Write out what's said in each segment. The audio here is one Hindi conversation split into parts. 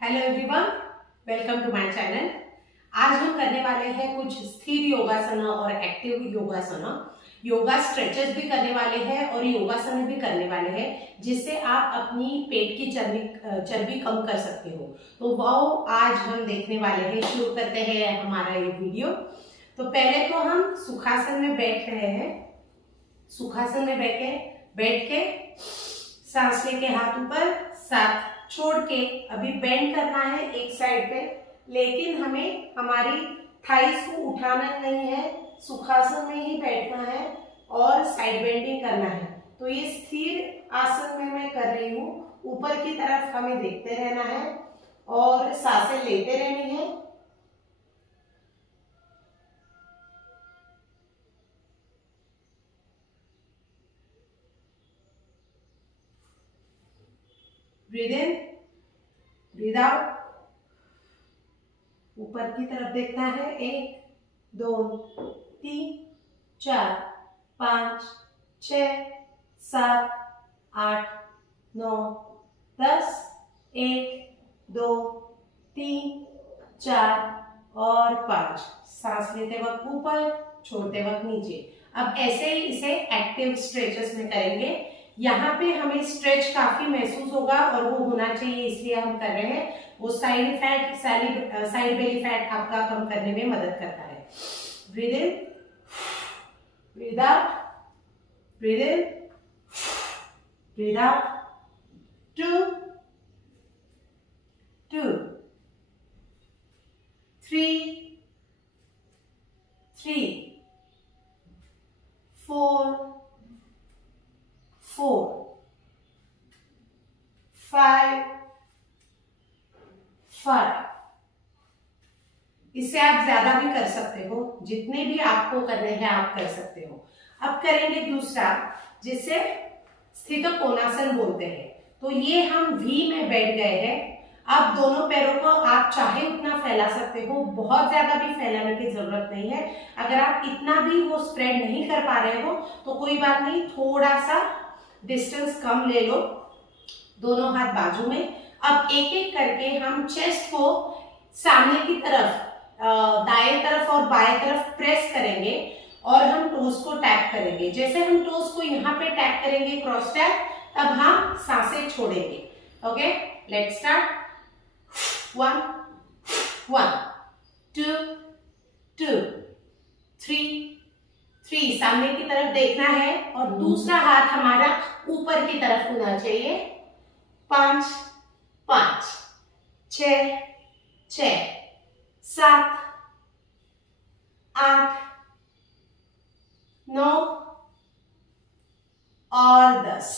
Hello everyone, welcome to my channel. आज हम करने वाले हैं कुछ स्थिर योगासना और एक्टिव योगासना। योगा स्ट्रेचेस भी करने वाले हैं और योगासन भी करने वाले हैं, जिससे आप अपनी पेट की चर्बी कम कर सकते हो। तो वो आज हम देखने वाले हैं। शुरू करते हैं हमारा ये वीडियो। तो पहले तो हम सुखासन में बैठ रहे हैं। सुखासन में बैठ के सांस लेके हाथ ऊपर, साथ छोड़ के अभी बेंड करना है एक साइड पे, लेकिन हमें हमारी थाइस को उठाना नहीं है। सुखासन में ही बैठना है और साइड बेंडिंग करना है। तो ये स्थिर आसन में मैं कर रही हूँ। ऊपर की तरफ हमें देखते रहना है और सांसें लेते रहनी है। Breathe in, breathe out. ऊपर की तरफ देखना है। 1 2 3 4 5 6 7 8 9 10। 1 2 3 4 और 5। सांस लेते वक्त ऊपर, छोड़ते वक्त नीचे। अब ऐसे ही इसे एक्टिव स्ट्रेचेस में करेंगे। यहाँ पे हमें स्ट्रेच काफी महसूस होगा और वो होना चाहिए, इसलिए हम कर रहे हैं। वो साइड बेली फैट आपका कम करने में मदद करता है। Breathe in, breathe out, breathe in, breathe out. 2 2 3 3 4 4 5 5। इससे आप ज्यादा भी कर सकते हो, जितने भी आपको करने हैं आप कर सकते हो। अब करेंगे दूसरा, जिसे स्थित कोणासन बोलते हैं। तो ये हम वी में बैठ गए हैं। अब दोनों पैरों को आप चाहे उतना फैला सकते हो, बहुत ज्यादा भी फैलाने की जरूरत नहीं है। अगर आप इतना भी वो स्प्रेड नहीं कर पा रहे हो तो कोई बात नहीं, थोड़ा सा डिस्टेंस कम ले लो। दोनों हाथ बाजू में। अब एक एक करके हम चेस्ट को सामने की तरफ, दाएं तरफ और बाएं तरफ प्रेस करेंगे और हम टोस को टैप करेंगे। जैसे हम टोस को यहाँ पे टैप करेंगे, क्रॉस टैप, तब हम सांसें छोड़ेंगे। Okay, let's start. 1 1 2 2 3 3। सामने की तरफ देखना है और दूसरा हाथ हमारा ऊपर की तरफ होना चाहिए। 5 5 6 6 7 8 9 और 10।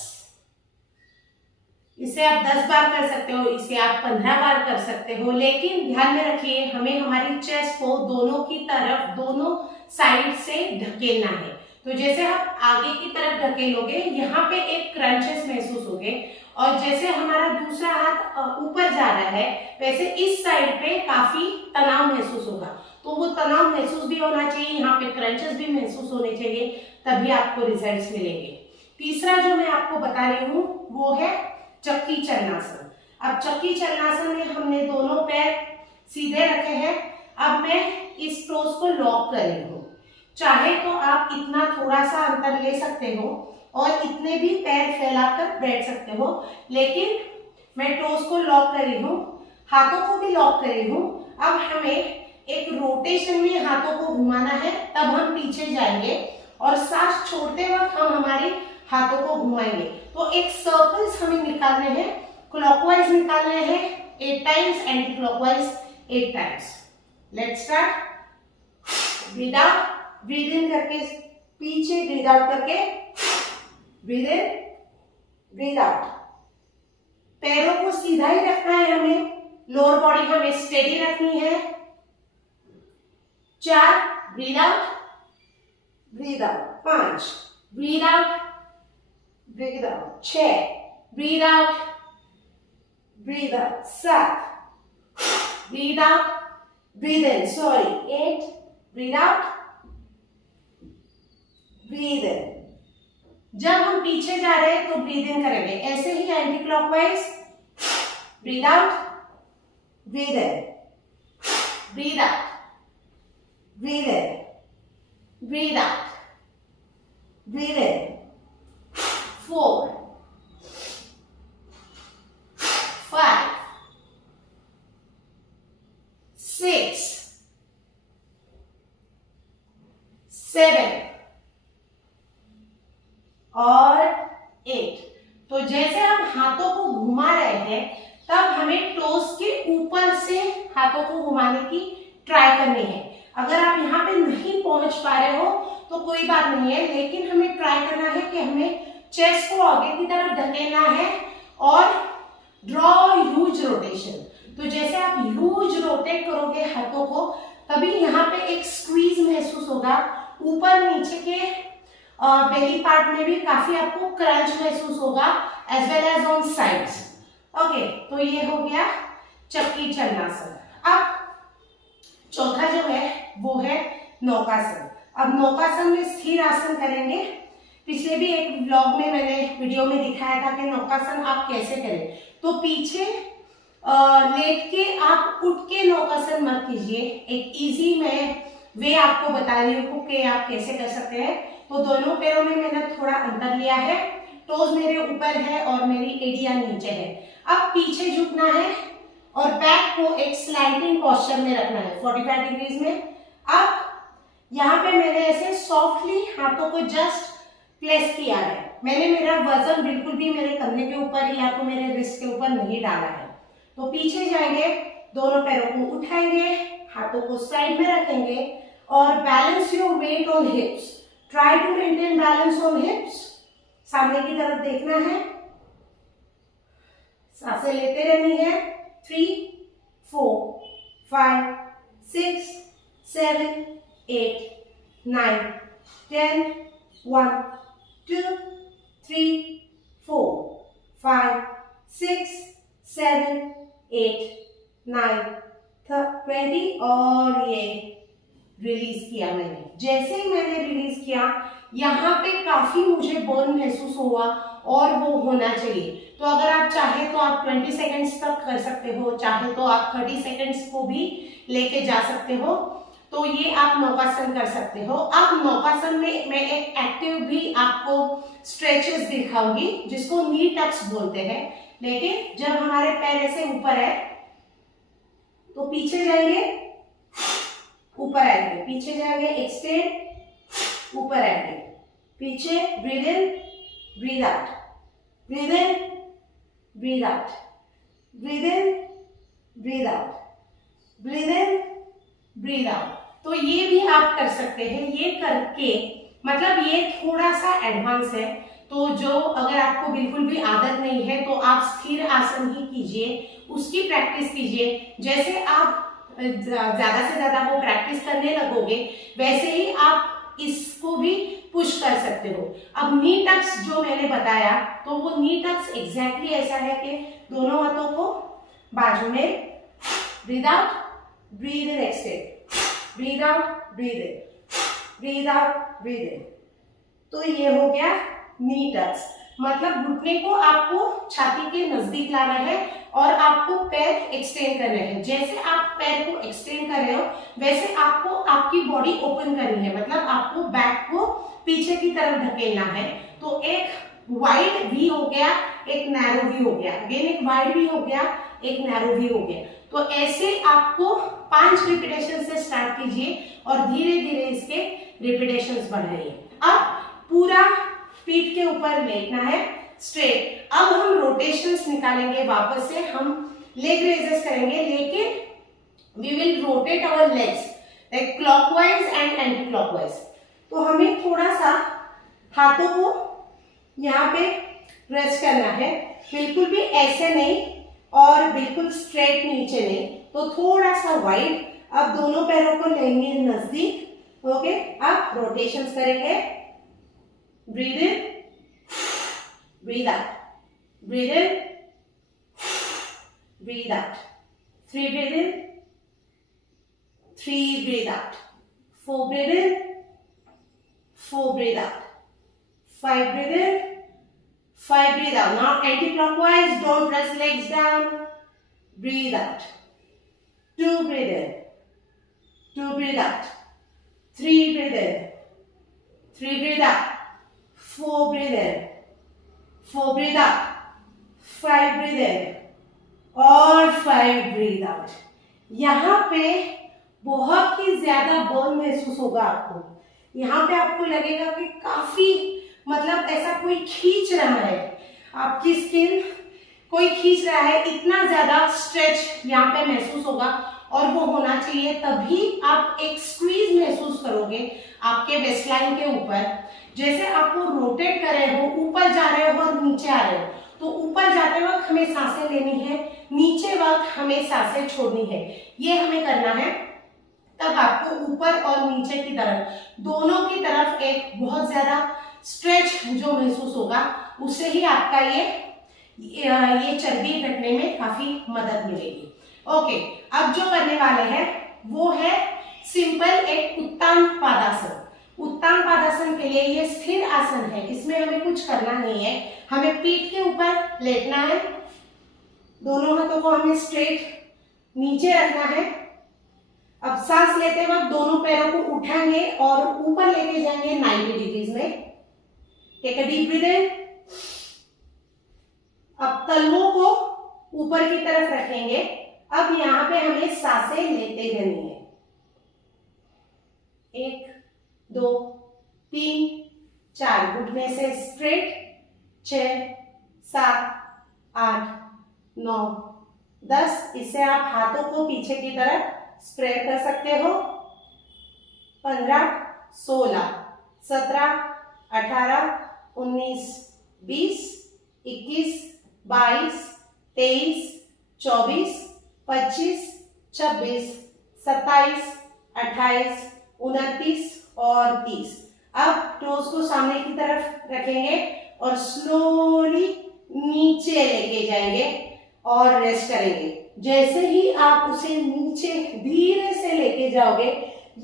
इसे आप 10 बार कर सकते हो, इसे आप 15 बार कर सकते हो, लेकिन ध्यान में रखिए हमें हमारी चेस्ट को दोनों की तरफ, दोनों साइड से ढकेलना है। तो जैसे आप आगे की तरफ ढकेलोगे, यहाँ पे एक क्रंचेस महसूस होंगे, और जैसे हमारा दूसरा हाथ ऊपर जा रहा है, वैसे इस साइड पे काफी तनाव महसूस होगा। तो वो तनाव महसूस भी होना चाहिए, यहाँ पे क्रंचेस भी महसूस होने चाहिए, तभी आपको रिजल्ट्स मिलेंगे। तीसरा जो मैं आपको बता रही हूँ वो है चक्की चलनासन। अब चक्की चलनासन में हमने दोनों पैर सीधे रखे हैं। अब मैं इस टोस को लॉक कर रही हूँ। चाहे तो आप इतना थोड़ा सा अंतर ले सकते हो और इतने भी पैर फैलाकर बैठ सकते हो, लेकिन मैं टोस को लॉक कर रही हूँ, हाथों को भी लॉक कर रही हूँ। अब हमें एक रोटेशन में हाथों को घुमाना है, तब हम पीछे जाएंगे और सांस छोड़ते वक्त हम हमारे हाथों को घुमाएंगे। तो एक सर्कल्स हमें निकालने हैं, क्लॉकवाइज निकालने हैं 8 times, anti clockwise 8 times. Let's start. Breathe out, breathe in करके पीछे, ब्रीद आउट करके, ब्रीद इन, ब्रीद आउट। पैरों को सीधा ही रखना है हमें, लोअर बॉडी हमें स्टेडी रखनी है। 4 breathe out, breathe out. 5 breathe out, breathe out. 6 breathe out, breathe out. 7 breathe out, breathe in, 8 breathe out, breathe in. जब हम पीछे जा रहे हैं तो ब्रीद इन करेंगे, ऐसे ही anticlockwise. Breathe out, breathe in, breathe out, breathe in, breathe out, breathe in. 4, 5, 6, 7 और 8। तो जैसे हम हाथों को घुमा रहे हैं तब हमें टोस के ऊपर से हाथों को घुमाने की ट्राई करनी है। अगर आप यहाँ पे नहीं पहुंच पा रहे हो तो कोई बात नहीं है, लेकिन हमें ट्राई करना है कि हमें चेस्ट को आगे की तरफ धकेलना है और ड्रॉ ह्यूज रोटेशन। तो जैसे आप ह्यूज रोटेट करोगे हाथों को, तभी यहाँ पे एक स्क्वीज महसूस होगा। ऊपर नीचे के बेली पार्ट में भी काफी आपको क्रंच महसूस होगा, as well as on sides. Okay, तो ये हो गया चक्की चलनासन। अब चौथा जो है वो है नौकासन। अब नौकासन में स्थिर आसन करेंगे। पिछले भी एक व्लॉग में मैंने वीडियो में दिखाया था कि नौकासन आप कैसे करें। तो पीछे लेट के आप उठ के नौकासन मत कीजिए। एक इजी मैं वे आपको बता रही हूँ कि आप कैसे कर सकते हैं। तो दोनों पैरों में मैंने थोड़ा अंतर लिया है, टोज मेरे ऊपर है और मेरी एड़ियां नीचे है। अब पीछे झुकना है और बैक को एक स्लाइडिंग पोस्चर में रखना है 45 डिग्रीज में। अब यहाँ पे मैंने ऐसे सॉफ्टली हाथों को जस्ट प्लेस किया है। मैंने मेरा वजन बिल्कुल भी मेरे कंधे के ऊपर या तो मेरे रिस्ट के ऊपर नहीं डाला है। तो पीछे जाएंगे, दोनों पैरों को उठाएंगे, हाथों को साइड में रखेंगे और balance your weight on hips. Try to maintain balance on hips. सामने की तरफ देखना है, सांसें लेते रहनी है। 3, 4, 5, 6, 7, 8, 9, 10, 1, 2, 3, 4, 5, 6, 7, 8, 9, 20 और ये रिलीज किया मैंने। जैसे ही मैंने रिलीज किया, यहाँ पे काफी मुझे बर्न महसूस हुआ और वो होना चाहिए। तो अगर आप चाहे तो आप 20 सेकेंड्स तक कर सकते हो, चाहे तो आप 30 सेकेंड्स को भी लेके जा सकते हो। तो ये आप नौकासन कर सकते हो। अब नौकासन में मैं एक एक्टिव भी आपको स्ट्रेचेस दिखाऊंगी जिसको नी टक्स बोलते हैं। लेकिन जब हमारे पैर ऐसे ऊपर है तो पीछे जाएंगे, ऊपर आएंगे, पीछे जाएंगे, एक्सटेंड, ऊपर आएंगे, पीछे, breathe in, breathe out, breathe in, breathe out, breathe in, breathe out, breathe in, breathe out. तो ये भी आप कर सकते हैं। ये करके मतलब ये थोड़ा सा एडवांस है, तो जो अगर आपको बिल्कुल भी आदत नहीं है तो आप स्थिर आसन ही कीजिए, उसकी प्रैक्टिस कीजिए। जैसे आप ज्यादा से ज्यादा वो प्रैक्टिस करने लगोगे वैसे ही आप इसको भी पुश कर सकते हो। अब नी टक्स जो मैंने बताया, तो वो नी टक्स एग्जैक्टली ऐसा है कि दोनों हाथों को बाजू में, breathe out, breathe in, exhale, breathe out, breathe in, breathe out, breathe in. तो ये हो गया नी टक्स। मतलब घुटने को आपको छाती के नजदीक लाना है और आपको पैर एक्सटेंड करने हैं। जैसे आप पैर को एक्सटेंड कर रहे हो वैसे आपको आपकी बॉडी ओपन करनी है। मतलब आपको बैक को पीछे की तरफ धकेलना है। तो एक वाइड वी हो गया, एक नैरो वी हो गया, अगेन एक वाइड वी हो गया, एक नैरो वी हो गया। तो ऐसे आपको 5 रिपीटेशन से स्टार्ट कीजिए और धीरे धीरे इसके रिपीटेशंस बढ़ाइए। अब पूरा पीठ के ऊपर लेटना है स्ट्रेट। अब हम रोटेशंस निकालेंगे, वापस से हम लेग रेजेस करेंगे, लेकिन we will rotate our legs like clockwise and anti clockwise. तो हमें थोड़ा सा हाथों को यहाँ पे रेस्ट करना है, बिल्कुल भी ऐसे नहीं और बिल्कुल स्ट्रेट नीचे नहीं, तो थोड़ा सा वाइड। अब दोनों पैरों को लेंगे नजदीक। ओके, अब रोटेशंस करेंगे। Breathe in, breathe out, breathe in, breathe out, 3 breathe in, 3 breathe out, 4 breathe in, 4 breathe out, 5 breathe in, 5 breathe out. Now anti-clockwise, don't press legs down. Breathe out. 2 breathe in, 2 breathe out, 3 breathe in, 3 breathe out, 4 breathe in, 4 breathe out, 5 breathe in और 5 breathe out। यहाँ पे बहुत ही ज्यादा बर्न महसूस होगा आपको। यहाँ पे आपको लगेगा कि काफी मतलब ऐसा कोई खींच रहा है आपकी स्किन, कोई खींच रहा है, इतना ज्यादा स्ट्रेच यहाँ पे महसूस होगा और वो होना चाहिए। तभी आप एक स्क्वीज महसूस करोगे आपके वेस्ट लाइन के ऊपर। जैसे आप वो रोटेट कर रहे हो, ऊपर जा रहे हो और नीचे आ रहे हो, तो ऊपर जाते वक्त हमें सांसें लेनी है, नीचे वक्त हमें सांसें छोड़नी है। ये हमें करना है। तब आपको ऊपर और नीचे की तरफ दोनों की तरफ एक बहुत ज्यादा स्ट्रेच जो महसूस होगा, उससे ही आपका ये चर्बी घटने में काफी मदद मिलेगी। ओके, अब जो करने वाले हैं वो है सिंपल एक उत्तान पादासन। उत्तान पादासन के लिए ये स्थिर आसन है, इसमें हमें कुछ करना नहीं है। हमें पीठ के ऊपर लेटना है, दोनों हाथों को हमें स्ट्रेट नीचे रखना है। अब सांस लेते वक्त दोनों पैरों को उठाएंगे और ऊपर लेके जाएंगे 90 डिग्रीज में। टेक अ डीप ब्रीथ इन। अब तलवों को ऊपर की तरफ रखेंगे। अब यहाँ पे हमें सांसें लेते रहनी है। 1 2 3 4, घुटने से स्ट्रेट, 6 7 8 9 10। इससे आप हाथों को पीछे की तरफ स्प्रेड कर सकते हो। 15 16 17 18 19 20 21 22 23 24 25 26 27 28 29 और 30। अब टोज को सामने की तरफ रखेंगे और स्लोली नीचे लेके जाएंगे और रेस्ट करेंगे। जैसे ही आप उसे नीचे धीरे से लेके जाओगे,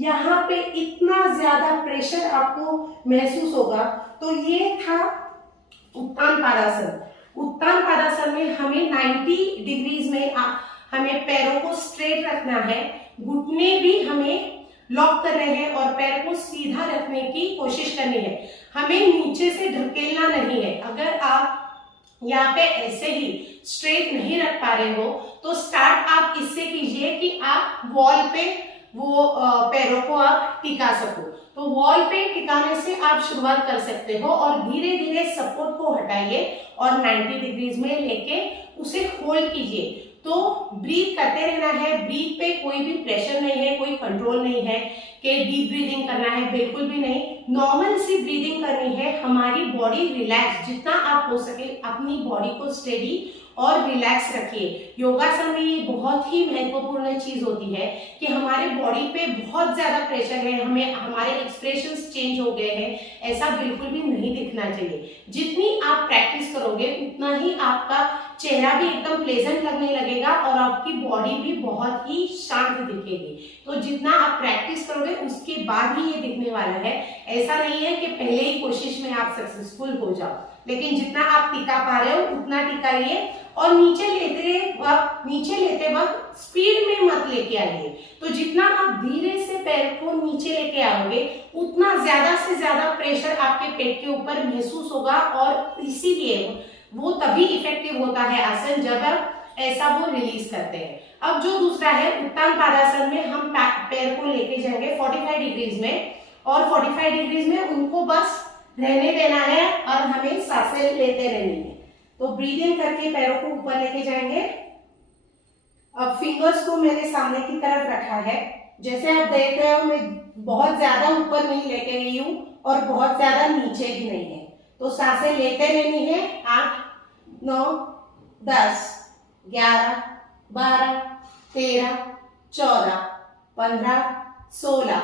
यहाँ पे इतना ज्यादा प्रेशर आपको महसूस होगा। तो ये था उत्तान पादासन। उत्तान पादासन में हमें 90 डिग्रीज में हमें पैरों को स्ट्रेट रखना है, घुटने भी हमें लॉक करने हैं और पैर को सीधा रखने की कोशिश करनी है। हमें नीचे से ढकेलना नहीं है। अगर आप यहाँ पे ऐसे ही स्ट्रेट नहीं रख पा रहे हो तो स्टार्ट आप इससे कीजिए कि आप वॉल पे वो पैरों को आप टिका सको। तो वॉल पे टिकाने से आप शुरुआत कर सकते हो और धीरे धीरे सपोर्ट को हटाइए और 90 डिग्रीज में लेके उसे होल्ड कीजिए। तो ब्रीथ करते रहना है। ब्रीथ पे कोई भी प्रेशर नहीं है, कोई कंट्रोल नहीं है कि डीप ब्रीदिंग करना है, बिल्कुल भी नहीं। नॉर्मल सी ब्रीदिंग करनी है। हमारी बॉडी रिलैक्स, जितना आप हो सके अपनी बॉडी को स्टेडी और रिलैक्स रखिए। योगासन में ये बहुत ही महत्वपूर्ण चीज होती है कि हमारे बॉडी पे बहुत ज्यादा प्रेशर है, हमें हमारे एक्सप्रेशंस चेंज हो गए हैं, ऐसा बिल्कुल भी नहीं दिखना चाहिए। जितनी आप प्रैक्टिस करोगे उतना ही आपका चेहरा भी एकदम प्लेजेंट लगने लगेगा और आपकी बॉडी भी बहुत ही शांत दिखेगी। तो जितना आप प्रैक्टिस करोगे उसके बाद ही ये दिखने वाला है। ऐसा नहीं है कि पहले ही कोशिश में आप सक्सेसफुल हो जाओ, लेकिन जितना आप टिका पा रहे हो उतना टिकाइए और नीचे लेते वक्त स्पीड में मत लेके आइए। तो जितना आप धीरे से पैर को नीचे लेके आओगे उतना ज्यादा से ज्यादा प्रेशर आपके पेट के ऊपर महसूस होगा और इसीलिए वो तभी इफेक्टिव होता है आसन जब आप ऐसा वो रिलीज करते हैं। अब जो दूसरा है उत्तान पादासन में हम पैर को लेके जाएंगे 45 डिग्रीज में और 45 डिग्रीज में उनको बस रहने देना है और हमें सांसें लेते रहनी है। तो ब्रीदिंग करके पैरों को ऊपर लेके जाएंगे। अब फिंगर्स को मैंने सामने की तरफ रखा है। जैसे आप देख रहे हो मैं बहुत ज्यादा ऊपर नहीं लेके गई हूँ और बहुत ज्यादा नीचे भी नहीं है। तो सांसें लेते रहनी है। 8 9 10 11 12 13 14 15 16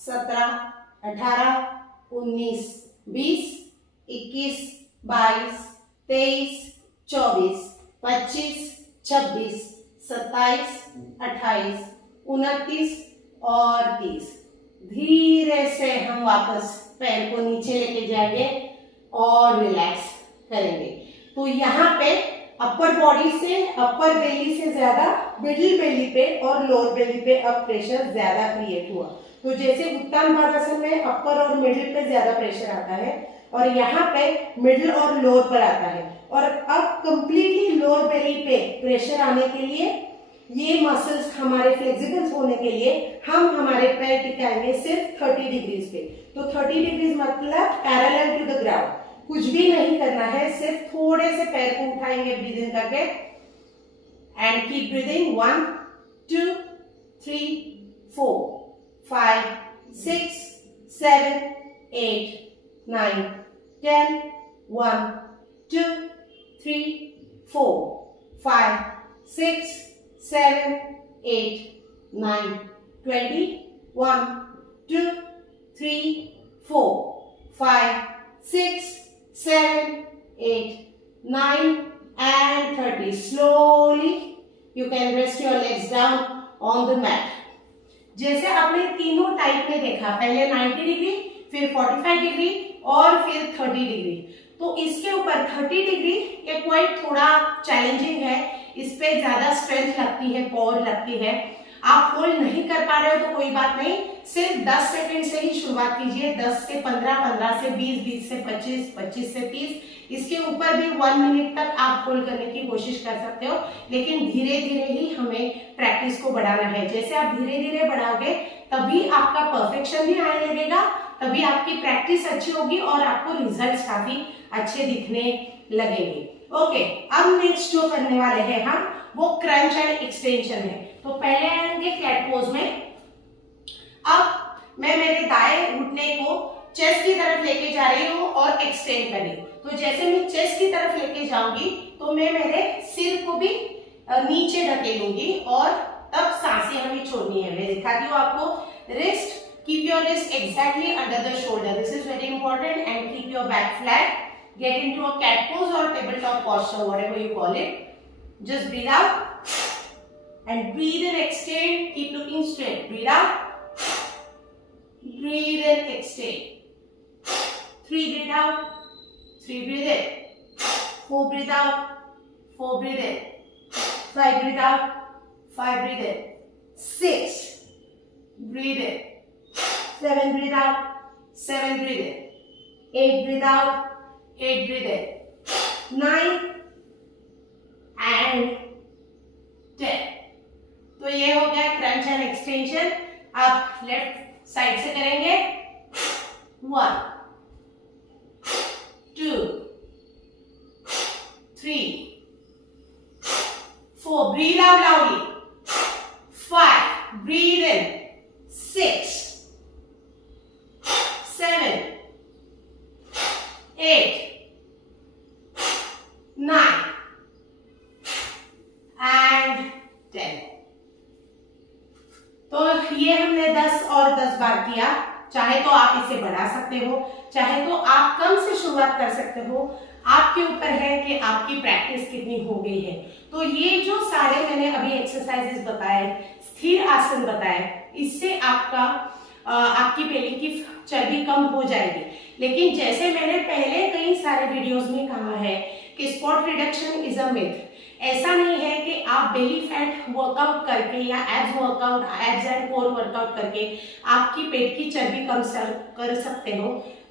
17 18 19 20 21 22 23 24 25 26 27 28 29 और 30। धीरे से हम वापस पैर को नीचे लेके जाएंगे और रिलैक्स करेंगे। तो यहाँ पे अपर बॉडी से, अपर बेली से ज्यादा मिडिल बेली पे और लोअर बेली पे अब प्रेशर ज्यादा क्रिएट हुआ। तो जैसे उत्तान बाधासन में अपर और मिडिल पे ज्यादा प्रेशर आता है और यहाँ पे मिडिल और लोअर पर आता है, और अब कंप्लीटली लोअर बेली पे प्रेशर आने के लिए, ये मसल्स हमारे फ्लेक्सिबल होने के लिए हम हमारे पैर टिकाएंगे सिर्फ 30 डिग्रीज पे। तो 30 डिग्रीज मतलब पैरेलल टू द ग्राउंड, कुछ भी नहीं करना है, सिर्फ थोड़े से पैर को उठाएंगे ब्रीद इन करके and keep breathing. 1 2 3 4 5 6 7 8 9 10 1 2 3 4 5 6 7 8 9 20 1 2 3 4 5 6 7 8 9 and 30. Slowly you can rest your legs down on the mat. जैसे आपने तीनों टाइप में देखा, पहले 90 डिग्री, फिर 45 डिग्री और फिर 30 डिग्री। तो इसके ऊपर 30 डिग्री ये क्वाइट थोड़ा चैलेंजिंग है, इस पे ज्यादा स्ट्रेंथ लगती है, पावर लगती है। आप होल्ड नहीं कर पा रहे हो तो कोई बात नहीं, सिर्फ 10 सेकंड से ही शुरुआत कीजिए, 10 से 15, 15 से 20, 20 से 25, 25 से 30। इसके ऊपर भी 1 मिनट तक आप होल्ड करने की कोशिश कर सकते हो, लेकिन धीरे धीरे ही हमें प्रैक्टिस को बढ़ाना है। जैसे आप धीरे धीरे बढ़ाओगे तभी आपका परफेक्शन भी आने लगेगा, तभी आपकी प्रैक्टिस अच्छी होगी और आपको रिजल्ट्स काफी अच्छे दिखने लगेंगे। ओके, अब नेक्स्ट जो करने वाले हैं हम वो क्रंच एंड एक्सटेंशन है। तो पहले आएंगे कैट पोज में। अब मैं मेरे दाएं घुटने को चेस्ट की तरफ लेके जा रही हूँ और एक्सटेंड कर रही हूँ। तो जैसे मैं चेस्ट की तरफ लेके जाऊंगी तो मैं मेरे सिर को भी नीचे ढकेलूंगी और तब सांसें हमें छोड़नी है। मैं दिखाती हूँ आपको। Wrist, keep your wrist exactly under the shoulder, this is very important, and keep your back flat. Get into a cat pose or tabletop posture, whatever you call it. Just breathe out and breathe in, extend, keep looking straight. Breathe out, breathe in, extend. 3 breathe out, 3 breathe in. 4 breathe out, 4 breathe in. 5 breathe out, 5 breathe in. 6 breathe in. 7 breathe out, 7 breathe in. 8 breathe out, 8 breathe in. 9 and 10. तो ये हो गया क्रंच एंड एक्सटेंशन। आप लेफ्ट साइड से करेंगे। 1 2 3 4 breathe out loudly. 5 breathe in. 6 7 8 9 and 10। तो ये हमने 10 और 10 बार किया। चाहे तो आप इसे बढ़ा सकते हो, चाहे तो आप कम से शुरुआत कर सकते हो, आपके ऊपर है कि आपकी प्रैक्टिस कितनी हो गई है। तो ये जो सारे मैंने अभी एक्सरसाइजेस बताए, स्थिर आसन बताए, इससे आपकी बेली की चर्बी कम हो जाएगी। लेकिन जैसे मैंने पहले कई सारे वीडियोस में कहा है कि spot reduction is a myth. ऐसा नहीं है कि आप बेली फैट वर्कआउट करके या abs workout, abs and core workout करके आपकी पेट की चर्बी कम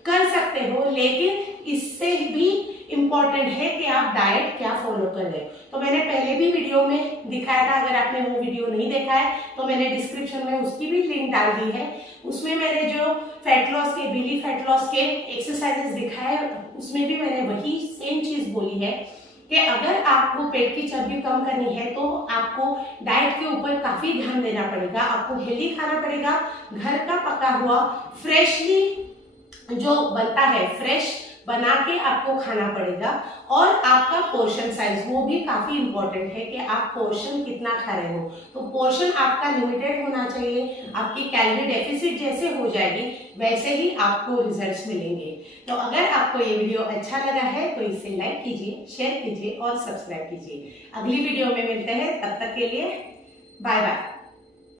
कर सकते हो, लेकिन इससे भी इम्पोर्टेंट है कि आप डाइट क्या फॉलो कर रहे हो। तो मैंने पहले भी वीडियो में दिखाया था, अगर आपने वो वीडियो नहीं देखा है तो मैंने डिस्क्रिप्शन में उसकी भी लिंक डाल दी है। उसमें मैंने जो फैट लॉस के, बेली फैट लॉस के एक्सरसाइजेस दिखाए, उसमें भी मैंने वही सेम चीज बोली है कि अगर आपको पेट की चर्बी कम करनी है तो आपको डाइट के ऊपर काफी ध्यान देना पड़ेगा। आपको हेल्दी खाना पड़ेगा, घर का पका हुआ फ्रेशली जो बनता है, फ्रेश बना के आपको खाना पड़ेगा। और आपका पोर्शन साइज वो भी काफी इंपॉर्टेंट है कि आप पोर्शन कितना खा रहे हो। तो पोर्शन आपका लिमिटेड होना चाहिए। आपकी कैलोरी डेफिसिट जैसे हो जाएगी वैसे ही आपको रिजल्ट्स मिलेंगे। तो अगर आपको ये वीडियो अच्छा लगा है तो इसे लाइक कीजिए, शेयर कीजिए और सब्सक्राइब कीजिए। अगली वीडियो में मिलते हैं, तब तक के लिए बाय बाय।